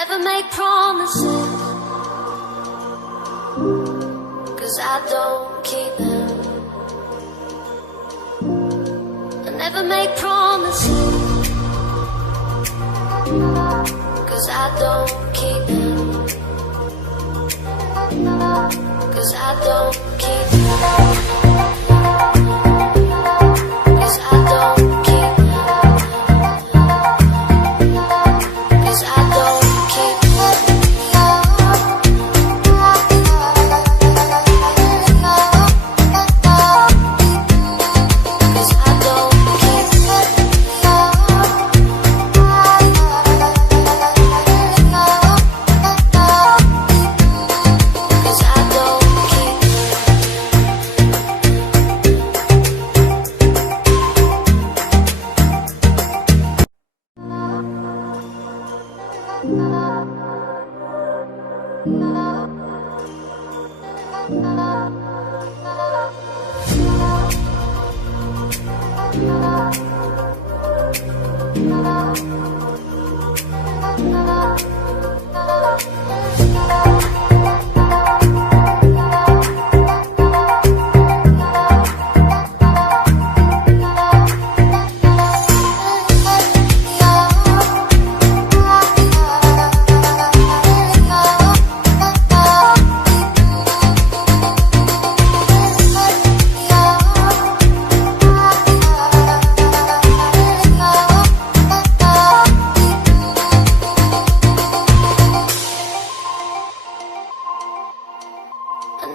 Never make promises, 'cause I don't keep them. I never make promises, 'cause I don't keep them. 'Cause I don't keep them. 'Cause I don't keep them. 'Cause I don't.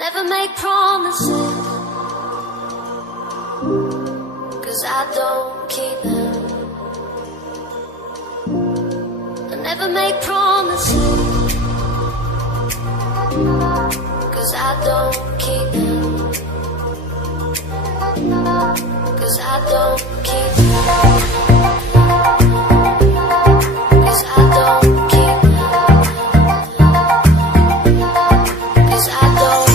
Never make promises, 'cause I don't keep them. I never make promises, 'cause I don't keep them. 'Cause I don't keep them. 'Cause I don't keep them. 'Cause I don't.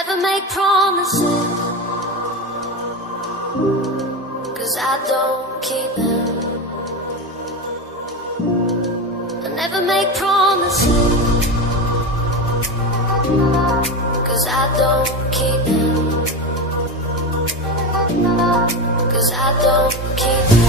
Never make promises, 'cause I don't keep them. I never make promises, 'cause I don't keep them. 'Cause I don't keep them.